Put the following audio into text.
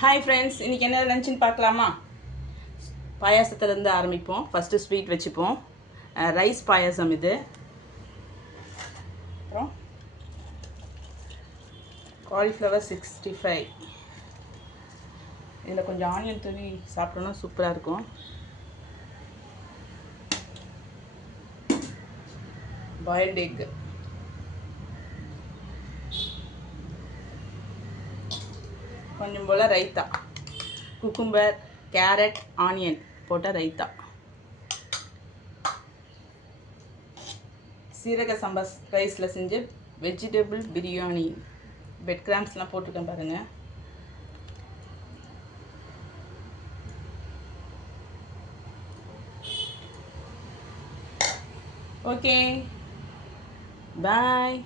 Hi friends, இன்றைக்கி என்ன லஞ்சுன்னு பார்க்கலாமா? பாயாசத்துலேருந்து ஆரம்பிப்போம். ஃபஸ்ட்டு ஸ்வீட் வச்சுப்போம். ரைஸ் பாயாசம் இது. அப்புறம் காலிஃப்ளவர் 65. இதில் கொஞ்சம் ஆனியன் தூவி சாப்பிட்டோன்னா சூப்பராக இருக்கும். பாயில்டு எக், கொஞ்சம் போல் ரைத்தா, குக்கும்பர், கேரட், ஆனியன் போட்ட ரைத்தா, சீரக சம்பா ரைஸில் செஞ்ச வெஜிடபிள் பிரியாணி. பெட் கிராம்ஸ்லாம் போட்டிருக்கேன் பாருங்கள். ஓகே, பாய்.